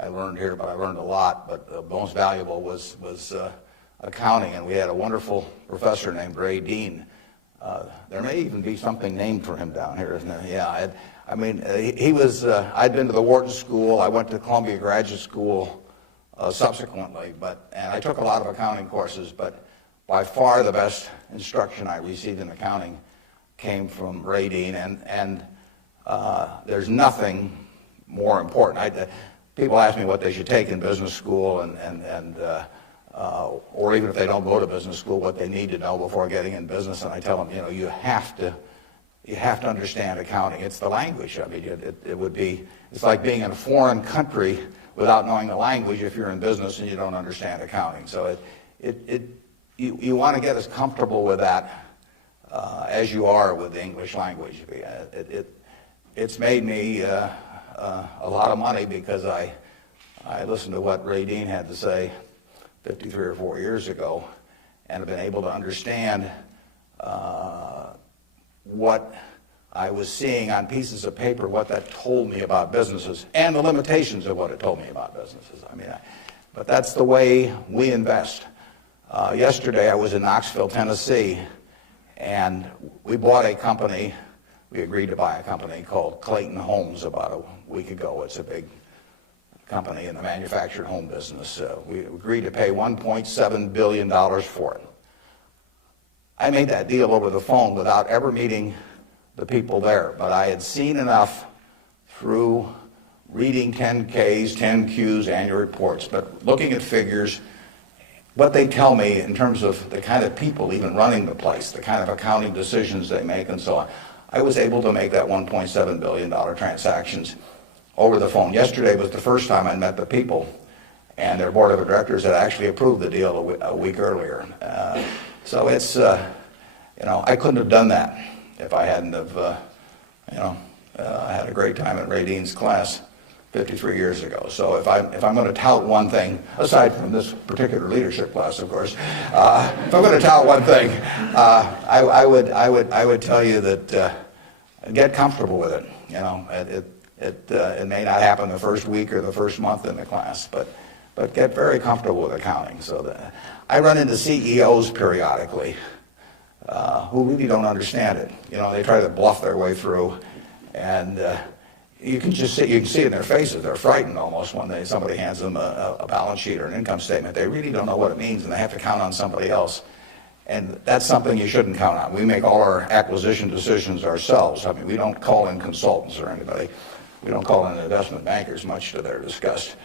I learned here, but I learned a lot. But the most valuable was accounting, and we had a wonderful professor named Ray Dean. There may even be something named for him down here, isn't there? Yeah, I mean, he was, I'd been to the Wharton School, I went to Columbia Graduate School subsequently, and I took a lot of accounting courses, but by far the best instruction I received in accounting came from Ray Dean, and there's nothing more important. People ask me what they should take in business school, or even if they don't go to business school, what they need to know before getting in business, and I tell them, you have to understand accounting. It's the language. I mean, it's like being in a foreign country without knowing the language if you're in business and you don't understand accounting. So you want to get as comfortable with that as you are with the English language. It's made me a lot of money because I listened to what Ray Dean had to say 53 or 4 years ago, and have been able to understand what I was seeing on pieces of paper, what that told me about businesses, and the limitations of what it told me about businesses. I mean, but that's the way we invest. Yesterday I was in Knoxville, Tennessee, and we bought a company. We agreed to buy a company called Clayton Homes about a week ago. It's a big company in the manufactured home business. We agreed to pay $1.7 billion for it. I made that deal over the phone without ever meeting the people there, but I had seen enough through reading 10Ks, 10Qs, annual reports, but looking at figures, what they tell me in terms of the kind of people even running the place, the kind of accounting decisions they make and so on. I was able to make that $1.7 billion transactions over the phone. Yesterday was the first time I met the people, and their board of directors had actually approved the deal a week earlier. So it's, I couldn't have done that if I hadn't have, had a great time at Ray Dean's class 53 years ago. So if I'm going to tout one thing, aside from this particular leadership class, of course, if I'm going to tout one thing, I would tell you that get comfortable with it. It may not happen the first week or the first month in the class, but get very comfortable with accounting. So I run into CEOs periodically who really don't understand it. They try to bluff their way through, and you can see it in their faces. They're frightened almost when somebody hands them a balance sheet or an income statement. They really don't know what it means, and they have to count on somebody else. And that's something you shouldn't count on. We make all our acquisition decisions ourselves. I mean, we don't call in consultants or anybody. We don't call in investment bankers, much to their disgust.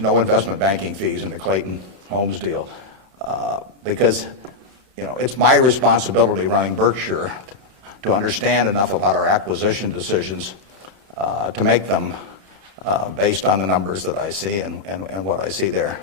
No investment banking fees in the Clayton Homes deal, because it's my responsibility running Berkshire to understand enough about our acquisition decisions to make them based on the numbers that I see and what I see there.